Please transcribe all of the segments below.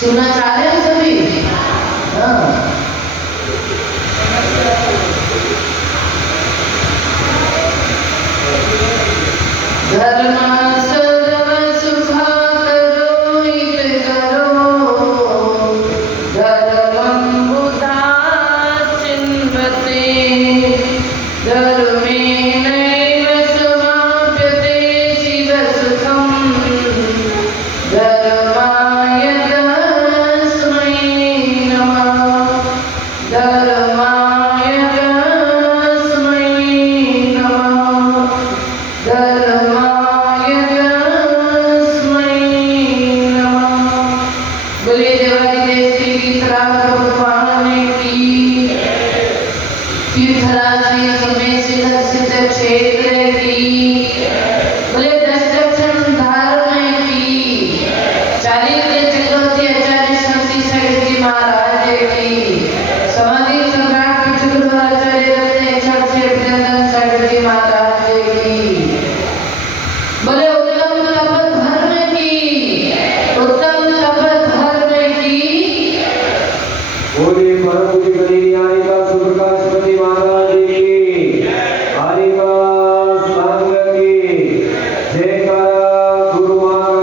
सुनना चाह रहे हैं सभी? धर्म सर्व सुखा करो हित करो, धर्मं बुधा चिन्वते, धर्मेणैव समाप्यते शिव सुखम्, धर्माय तस्मै नमः, धर्माय तस्मै नमः, धर्माय तस्मै नमः। बोले देवादिदेव श्री गीतराज भगवान की, तीर्थराज श्री समेत सिद्ध क्षेत्र की, बोले दशदक्षिण धारण की, चारित्र चक्रवर्ती आचार्य श्री सागर जी महाराज की, समाधि सम्राट पीठ आचार्य रत्नेश्वर श्री अभिनंदन सागर जी महाराज की, बोले उत्तम तप धर्म की, उत्तम तप धर्म की, बोले परम पूज्य कन्हैया का सुप्रकाश पति महाराज की, हरिका संघ की, जयकारा गुरु महाराज।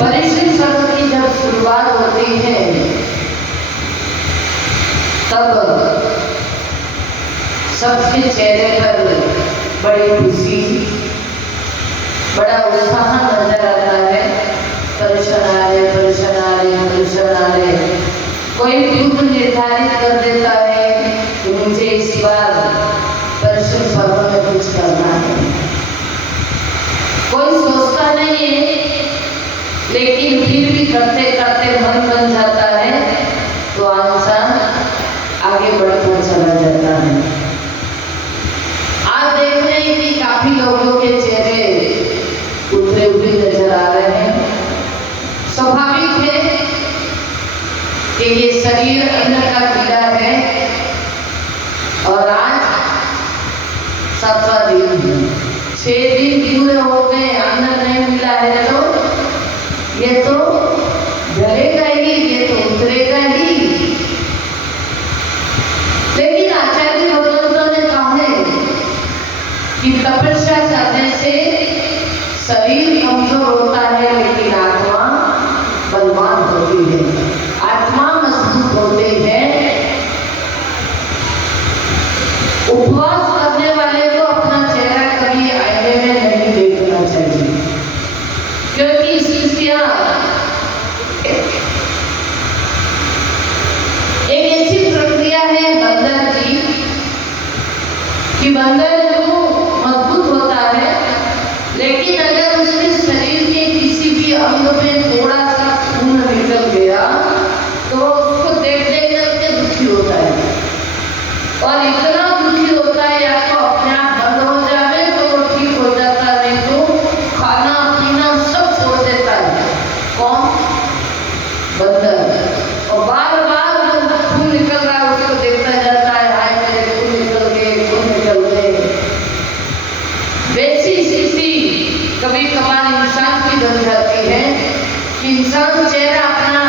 परिश्रम शब्द की जब शुरुआत होती है तब सबके चेहरे पर बड़ी खुशी, बड़ा उत्साह नजर आता है। परेशान आ रहे, परेशान आ रहे, परेशान आ रहे। कोई पूर्व निर्धारित कर देता है कि मुझे इस बार परिश्रम पर्व में कुछ करना है। कोई सोचता नहीं है, लेकिन फिर भी करते करते मन बन जाता है तो इंसान आगे बढ़ता चला जाता है। आज देख रहे हैं कि काफी लोगों के चेहरे उतरे हुए नजर आ रहे हैं। स्वाभाविक है कि ये शरीर अन्न का कीड़ा है और आज 7वां दिन है। 6 दिन पूरे हो गए, अन्न नहीं मिला है तो ये तो जलेगा ही, ये तो उतरेगा ही। लेकिन आचार्य भगवंतों ने कहा है कि तपस्या करने से शरीर कमजोर होता है लेकिन आत्मा बलवान होती है, आत्मा मजबूत होती है। उपवास करने वाले को अपना चेहरा कभी आईने में नहीं देखना चाहिए, क्योंकि स्थितियां एक ऐसी प्रक्रिया है बंदर की कि बंदर जो मजबूत होता है, लेकिन अगर उसके शरीर के किसी भी अंग में थोड़ा सा खून निकल गया तो उसको देख देख करके दुखी होता है, और इतना दुखी होता है या तो अपने आप बंद हो जाए तो वो ठीक हो जाता है, नहीं तो खाना पीना सब छोड़ देता है। कौन? बंदर। और बार बार जो खून निकल रहा है उसको देखता जाता है, हाय मेरे खून निकल गए, खून निकल गए। वैसी स्थिति कभी कभार इंसान की बन जाती है कि इंसान चेहरा अपना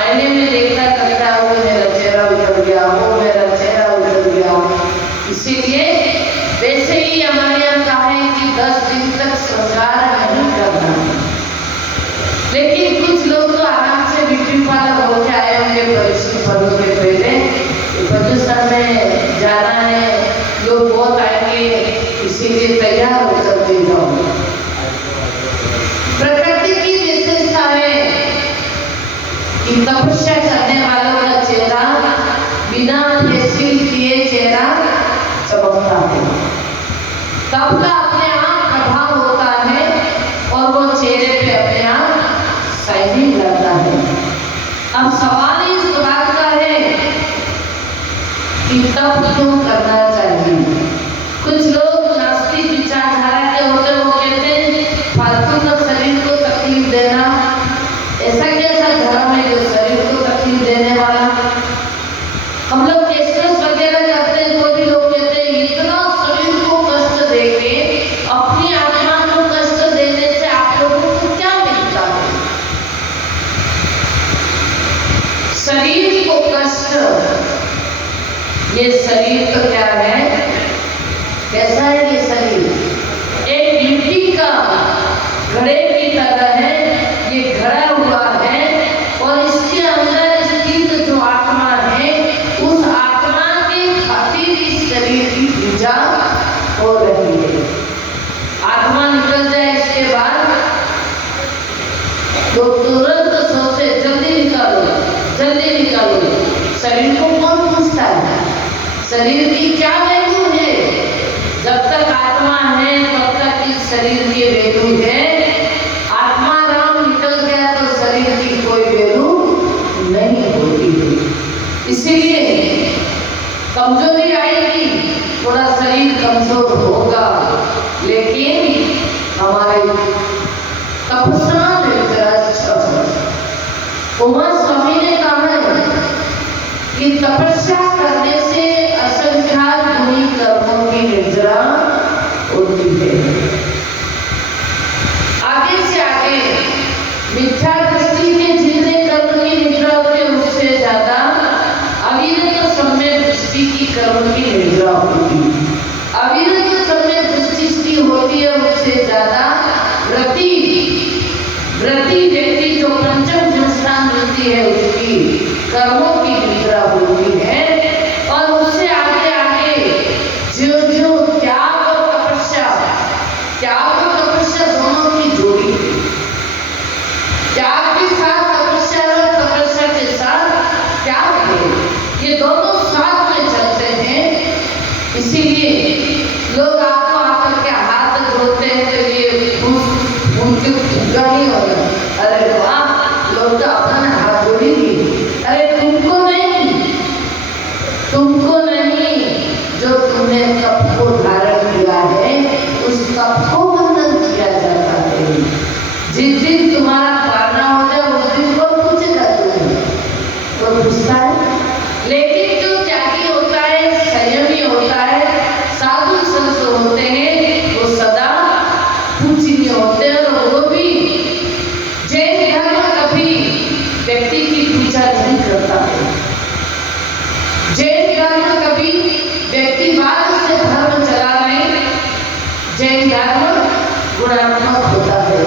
आईने में देखता करता है, वो मेरा चेहरा उतर गया, वो मेरा चेहरा उतर गया। इसीलिए वैसे ही हमारे यहाँ कहा है कि 10 दिन तक श्रृंगार नहीं करना। लेकिन कुछ लोग तो आराम से ब्यूटी पार्लर होके आए होंगे परिश्रम पर्व के पहले, प्रदूषण में जाना है, लोग बहुत आएंगे, इसीलिए तैयार हो सकते जाओ। प्रकृति की विशेषता है कि तपस्या करने वालों का चेहरा बिना फेशियल किए चेहरा चमकता है, तब का अपने आप प्रभाव होता है और वो तप क्यों करना चाहिए? कुछ लोग नास्तिक विचारधारा के होते वो कहते हैं फालतू का शरीर को तकलीफ देना, ऐसा कैसा धर्म है जो शरीर को तकलीफ देने वाला? हम लोग केसरस वगैरह करते हैं तो भी लोग कहते हैं इतना शरीर को कष्ट देके अपनी आत्मा को कष्ट देने से आप लोगों को क्या मिलता है? शरीर को कष्ट, ये शरीर तो क्या है, कैसा है ये शरीर? एक मिट्टी का घड़े की तरह है, ये घड़ा हुआ है और इसके अंदर स्थित जो आत्मा है उस आत्मा के खातिर इस शरीर की पूजा हो रही है। आत्मा निकल जाए इसके बाद तो तुरंत सोचे जल्दी निकालो, जल्दी निकालो। शरीर को कौन पूछता है? शरीर की क्या वैल्यू है? जब तक आत्मा है तब तक इस शरीर की वैल्यू है। आत्मा राम निकल गया तो शरीर की कोई वैल्यू नहीं होती है। इसीलिए कमजोरी आएगी, थोड़ा शरीर कमजोर होगा, लेकिन हमारे तपस्या में जरा अच्छा हो। उमा स्वामी ने कहा है कि तपस्या करने से असंख्यात गुणी कर्मों की निद्रा होती है। आगे से आगे मिथ्या दृष्टि के जितने कर्म की निद्रा होती है उससे ज्यादा अविरत सम्यक दृष्टि की कर्म की निद्रा होती है। अविरत सम्यक दृष्टि होती है उससे ज्यादा व्रति व्यक्ति जो पंचम संस्थान मिलती है उसकी कर्मों की निद्रा होती है। और उससे आगे आगे जो जो त्याग और तपस्या दोनों की जोड़ी है। त्याग के साथ तपस्या और तपस्या के साथ त्याग है, ये दोनों साथ में चलते हैं। इसीलिए लोग आपको आकर के हाथ जोड़ते हैं तो ये उनकी पूजा नहीं हो रहा। अरे वाह, लोग तो अपना हाथ जोड़ी दिए। अरे तुमको नहीं, जो तुमने तप को धारण किया है उस तप को वंदन किया जाता है। जिस दिन तुम्हारा पारना हो जाए उस दिन कौन पूछेगा तुम्हें? कोई पूछता है? लेकिन जो त्यागी होता है, संयमी होता है, साधु संत होते हैं, वो सदा पूजनीय होते हैं। और वो भी जैन धर्म कभी व्यक्ति की पूजा नहीं करता है। जैन धर्म कभी व्यक्तिवाद से धर्म चला नहीं। जैन धर्म गुणात्मक होता है,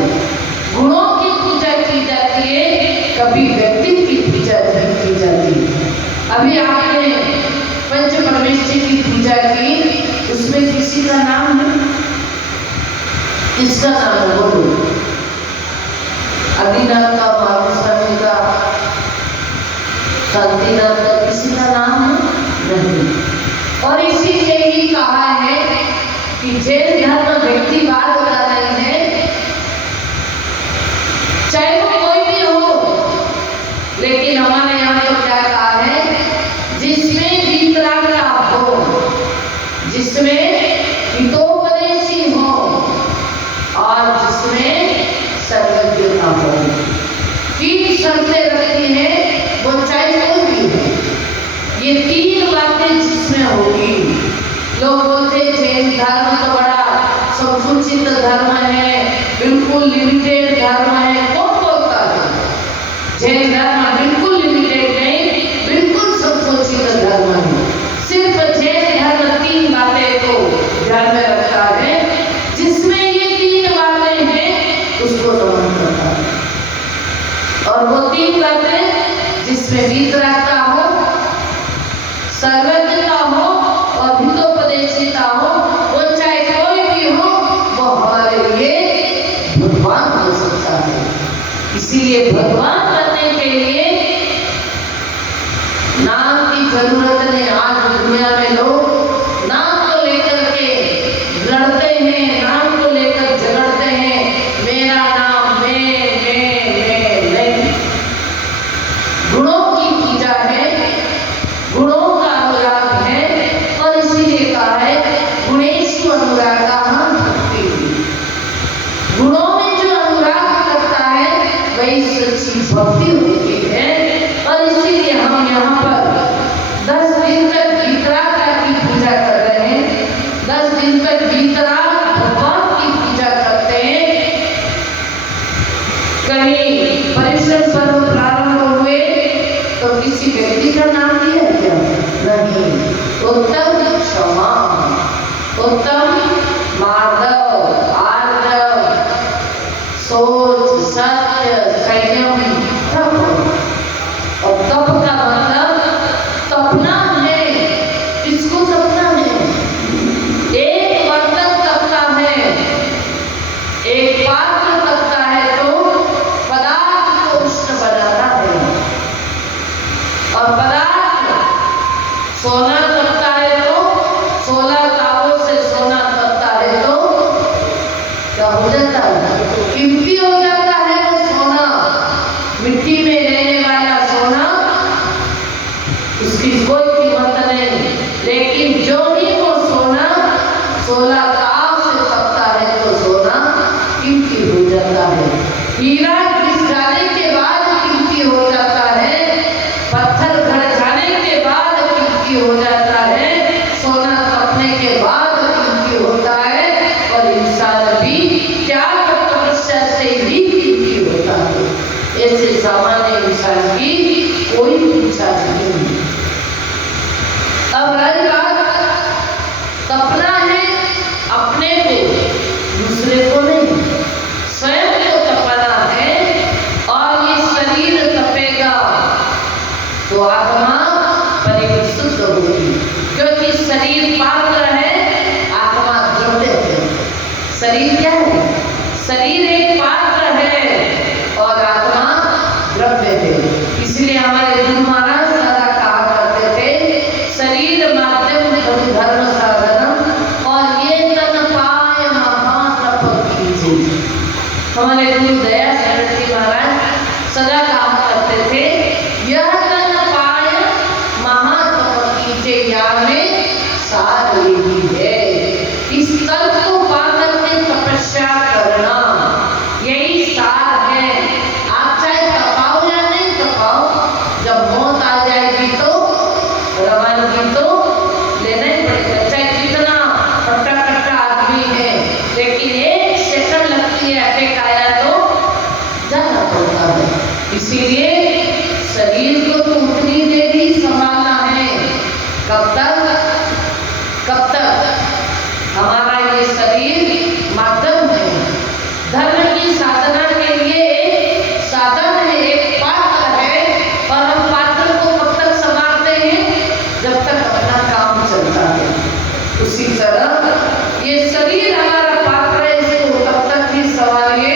गुणों की पूजा की जाती है, कभी व्यक्ति की पूजा नहीं की जाती। अभी आपने पंच परमेश्वर की पूजा की, उसमें किसी का नाम है? किसका नाम है? बोलो। आदिनाथ का, महास्वामी का, शांतिनाथ का, किसी का नाम है? नहीं। और इसीलिए ही कहा है कि जैन धर्म व्यक्तिवाद का नहीं है, चाहे वो कोई भी हो। लेकिन हमारे यहाँ तो क्या कहा है, जिसमें वीतरागता हो, जिसमें हितोपदेशी हो और जिसमें सर्वज्ञता हो। तीन शर्तें रखी है, वो चाहे कोई भी हो। ये तीन बातें जिसमें होगी, लोग बोलते जैन धर्म तो बड़ा संकुचित धर्म है, बिल्कुल लिमिटेड धर्म है। कौन बोलता है? जैन धर्म बिल्कुल लिमिटेड नहीं, बिल्कुल संकुचित धर्म है। सिर्फ जैन धर्म तीन बातें को ध्यान में रखता है, जिसमें ये तीन बातें हैं उसको नमन करता है। और वो तीन बातें जिसमें वीतरागता हो, सर्वज्ञता हो और हितोपदेशिता हो, वो चाहे कोई भी हो, वो हमारे लिए भगवान हो सकता है। इसीलिए भगवान बनने के लिए नाम की जरूरत नहीं। आज दुनिया में लोग नाम को लेकर के लड़ते हैं, नाम को लेकर झगड़ते हैं, मेरा नाम मैं। गुणों की पूजा है, गुणों का अनुराग है, हो जाता है, कीमती हो जाता है वो सोना, मिट्टी में रहने वाला सोना, उसकी कोई कीमत नहीं। लेकिन जो ही वो सोना 16 ताप से तपता है तो सोना कीमती हो जाता है। हीरा घिस जाने के बाद कीमती हो जाता है, पत्थर गड़ जाने के बाद कीमती हो जाता है, सोना तपने के बाद कीमती होता है, और इंसान भी त्याग तपस्या से ही कीमती होता है। ऐसे सामान्य इंसान की कोई पूछा नहीं। अब रही बात, तपना है अपने को, दूसरे को नहीं, स्वयं को तपना है। और ये शरीर तपेगा तो आत्मा परिशुद्ध होगी, क्योंकि शरीर पात्र है, आत्मा द्रव्य है। शरीर क्या है? शरीर एक पात्र है और आत्मा द्रव्य है। इसलिए हमारे गुरु महाराज सदा कहा करते थे, शरीर माध्यम धर्म साधनम, और ये तन पाय महातप कीजिए। हमारे गुरु दया सरस्वती महाराज सदा कहा करते थे, यह तन पाय महातप कीजिए, यहाँ में सार यही है। इस तन को पाकर के तपस्या करना, यही सार है। आप चाहे तपाओ या नहीं तपाओ, जब मौत आ जाएगी तो रवानगी तो लेना ही पड़ेगा, चाहे कितना कट्टा कट्टा आदमी है, लेकिन एक सेकंड लगती है अटैक आया तो जाना पड़ता है। इसीलिए शरीर को तो उतनी देर ही संभालना है। कब तक? कब तक? हमारा ये शरीर माध्यम है, धर्म की साधना के लिए एक साधन है, एक पात्र है, और हम पात्र को कब तक संभालते हैं? जब तक अपना काम चलता है। उसी तरह ये शरीर हमारा पात्र है, इसको तब तक ही संभालिए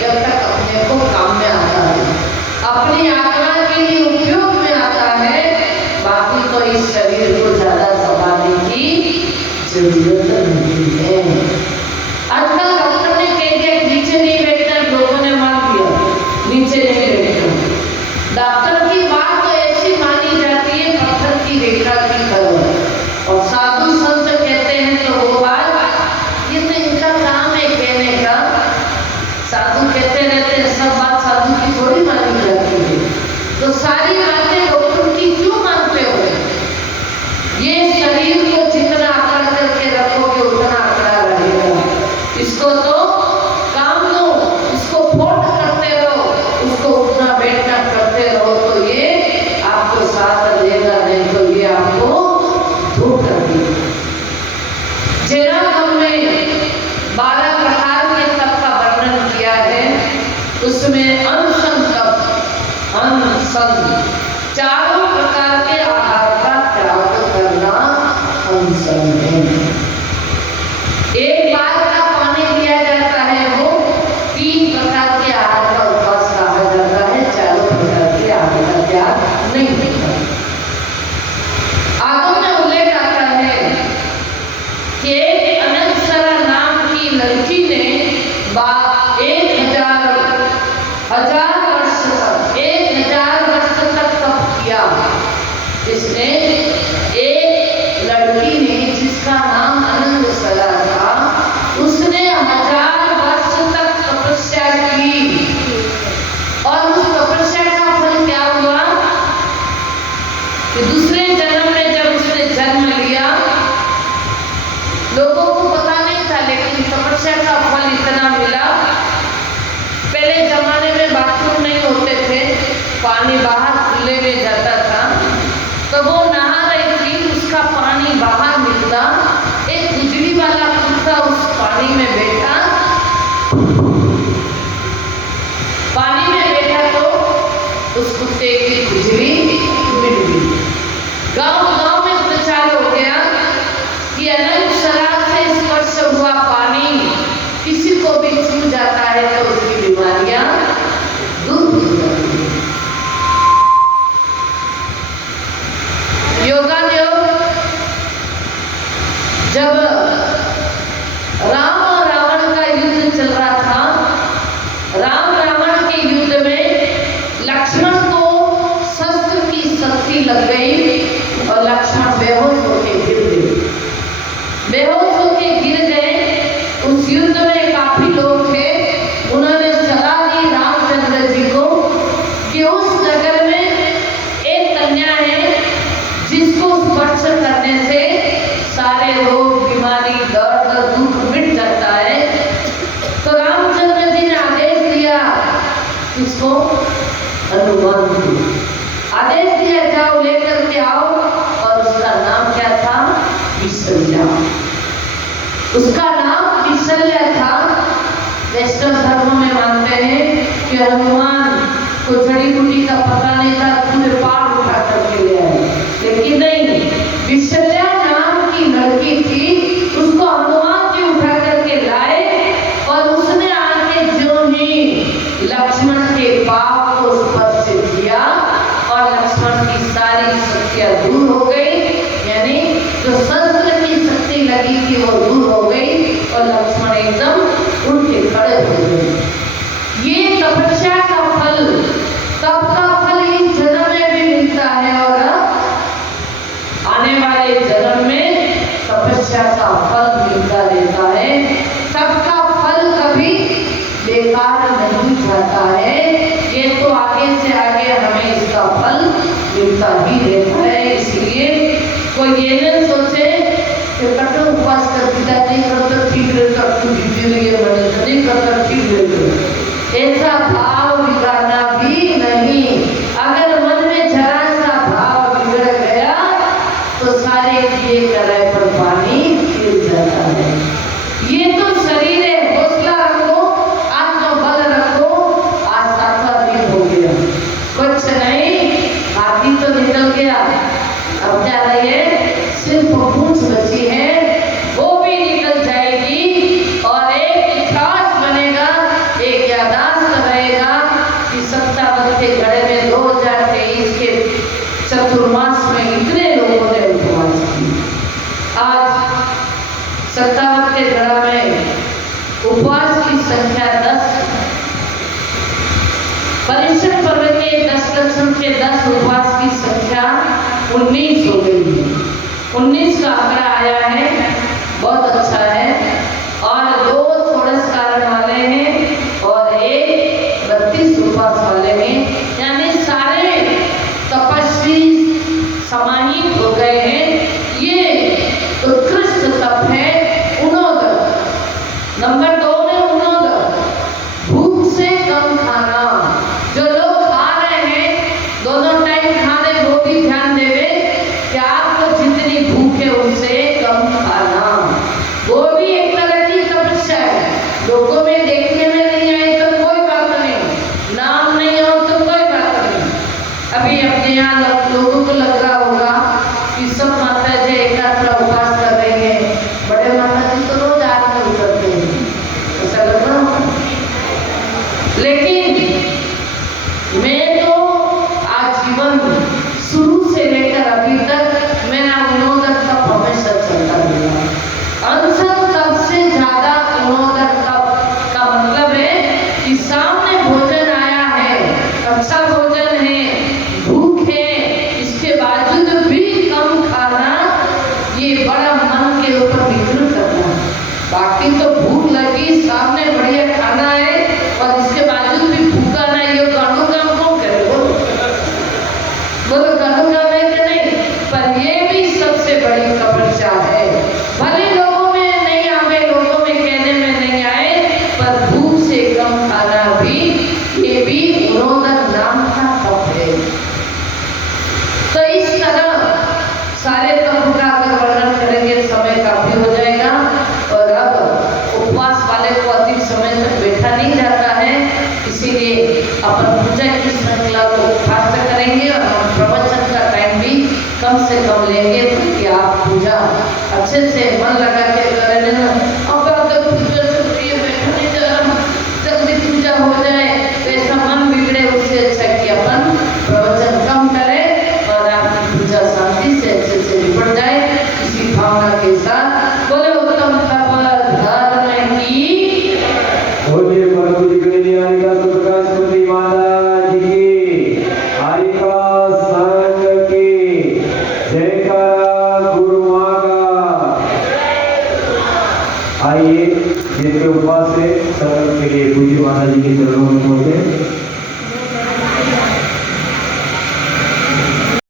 जब तक अपने को काम में आता है, अपनी आत्मा के लिए उपयोग में आता है। बाकी तो इस शरीर को ज्यादा संभालने की जरूरत नहीं है। आजकल डॉक्टर ने कह दिया नीचे नहीं बैठना, लोगों ने मान दिया नीचे नहीं बैठना। डॉक्टर की बात तो ऐसी मानी जाती है पत्थर की रेखा की तरह, और साधु संत कहते हैं तो वो बात, ये तो इनका काम है कहने का। साधु कहते रहते हैं, सब बात साधु की थोड़ी मानी जाती है, तो सारी बातें डॉक्टर की क्यों मानते हो? ये शरीर को जितना आकड़ करके रखोगे उतना आकड़ा रहेगा। इसको तो काम दो, इसको फोल्ड करते रहो, उसको उठना बैठना करते रहो, तो ये आपको साथ देगा, नहीं तो ये आपको धोखा देगा। जैन में 12 प्रकार के तप का वर्णन किया है, उसमें अनशन तप, अनशन, चारों प्रकार के आहार का त्याग करना अनशन है। एक बार का पानी दिया जाता है, वो 3 प्रकार के आहार का उपवास कहा जाता है, चारों प्रकार के आहार का त्याग नहीं होता। आगम में उल्लेख आता है कि एक अनंतसरा नाम की लड़की ने 1000 वर्ष तक 1000 वर्ष तक तप किया। इसने एक लड़की ने जिसका नाम अनंतसरा था, उसने 1000 वर्ष तक तपस्या की, और उस तपस्या का फल क्या हुआ कि दूसरे जन्म में जब उसने जन्म लिया, लोगों को पता नहीं था, लेकिन तपस्या का फल इतना मिला। पहले जमाने में बाथरूम नहीं होते थे, पानी बाहर खुले में जाता था, तो वो नहा रही थी, उसका पानी बाहर निकला, एक खुजली वाला कुत्ता उस पानी में बैठा, पानी में बैठा तो उस कुत्ते की खुजली मिट गई। गांव-गांव में प्रचार हो गया कि अनंतसरा से स्पर्श हुआ पानी किसी को भी छू जाता है तो उसकी बीमारियां दूर हो जाती हैं। योगायोग जब राम और रावण का युद्ध चल रहा किसको? हनुमान को आदेश दिया, जाओ लेकर के आओ। और उसका नाम क्या था? विशल्या। उसका नाम विशल्या था। वैष्णव धर्म में मानते हैं कि हनुमान को जड़ी बूटी का पता नहीं था, पूरे पहाड़ उठा करके ले आए। लेकिन नहीं, विशल्या नाम की लड़की थी, उसको हनुमान जी उठा करके लाए। और उसने आके जो ही लक्ष्मण के पाप को स्पर्श किया और लक्ष्मण की सारी शक्तियां दूर हो गई, यानी जो शस्त्र की शक्ति लगी थी वो दूर हो गई और लक्ष्मण एकदम उठ के खड़े हो गए। ये तपस्या का फल, तप का फल इस जन्म में भी मिलता है और आने वाले जन्म में तपस्या का फल मिलता रहता है। सबका फल कभी बेकार नहीं जाता है। ये तो आगे से आगे हमें इसका फल मिलता ही रहता है। इसलिए कोई ये न सोचे कि कठोर उपवास कर पिता नहीं करता ठीक रहता, तू जीती रही है, नहीं करता ठीक रहता, ऐसा भाव बिगाड़ना भी नहीं। अगर मन में जरा सा भाव बिगड़ गया तो सारे किए कराए पर पानी फिर जाता है। ये तो शरीर है, हौसला रखो, आत्मबल रखो। आज 7वां दिन हो गया, कुछ नहीं, हाथी तो निकल गया, अब क्या रही है? सिर्फ पूंछ बची है, वो भी निकल जाएगी और एक इतिहास बनेगा, एक याददाश्त रहेगा कि सत्तावत के घड़े में 2023 के चतुर्मास में इतने लोगों ने उपवास किया। आज सत्तावत के घड़ा में उपवास की संख्या 10, परिश्रम पर्व के 10 लक्षण के 10 उपवास की संख्या 19 हो गई है। 19 का आंकड़ा आया है, बहुत अच्छा है। और 2 षोडश कारण वाले हैं और 1 32 उपवास वाले हैं, यानी सारे तपस्वी समाहित हो गए हैं। ये उत्कृष्ट तप है उनोदक। नंबर 2 में उनोदक, भूख से कम खाना। जो लोग खा रहे हैं, दोनों टाइम खाने, वो भी ध्यान देवे कि आपको जितनी भूख है उससे कम खाना। वो भी एक तरह की तपस्या है। लोगों में देखने में नहीं आए तो कोई बात नहीं, नाम नहीं हो तो कोई बात नहीं। अभी अपने यहाँ लोगों को लग रहा होगा कि सब माता जी एकाग्र उपवास कर रहे हैं, बड़े माता जी तो रोज आरती करते हैं, ऐसा लग रहा होगा। लेकिन मैं तो आजीवन शुरू से लेकर अभी तक मेरा उन्नोदक तप हमेशा चलता रहा। अनशन तप से ज्यादा उन्नोदक तप का मतलब है कि सामने भोजन आया है, अच्छा भोजन है, भूख है, इसके बावजूद भी कम खाना, ये बड़ा मन के ऊपर निर्भर करना है। बाकी तो भूख लगी, सामने बढ़िया खाना है और इसके बावजूद भी भूखा नहीं, ये गानों काम कौन करे? बोलो गानों काम है कि नहीं? पर ये भी सबसे बड़ी तपस्या है। भले लोगों में नहीं आवे, लोगों में कहने में नहीं आए, पर भूख से कम खाना भी, ये भी उन्नोदक नाम का तप है। तो इस तरह सारे तप का अगर वर्णन करेंगे समय काफी हो जाएगा और अब उपवास वाले को अधिक समय तक बैठा नहीं जाता है, इसीलिए अपन पूजा की श्रृंखला को फास्ट करेंगे और हम प्रवचन का टाइम भी कम से कम लेंगे ताकि आप पूजा अच्छे से मन लगा के करें ना। अब अगर पूजा चल रही है, बैठा नहीं जा रहा, जल्दी पूजा हो जाए तो ऐसा मन बिगड़े, उससे अच्छा कि अपन प्रवचन कम करें और आपकी पूजा शांति से अच्छे से निपट जाए। इसी भावना के साथ बोले उत्तम तप धर्म की। बोलिए परम जी कल्याण का सुप्रकाशपति माता जी की, हरि का संग की, जयकारा गुरु माँ का। आइए जिसके उपवास से संकल्प के लिए पूज्य माता जी के चरणों में पहुंचे।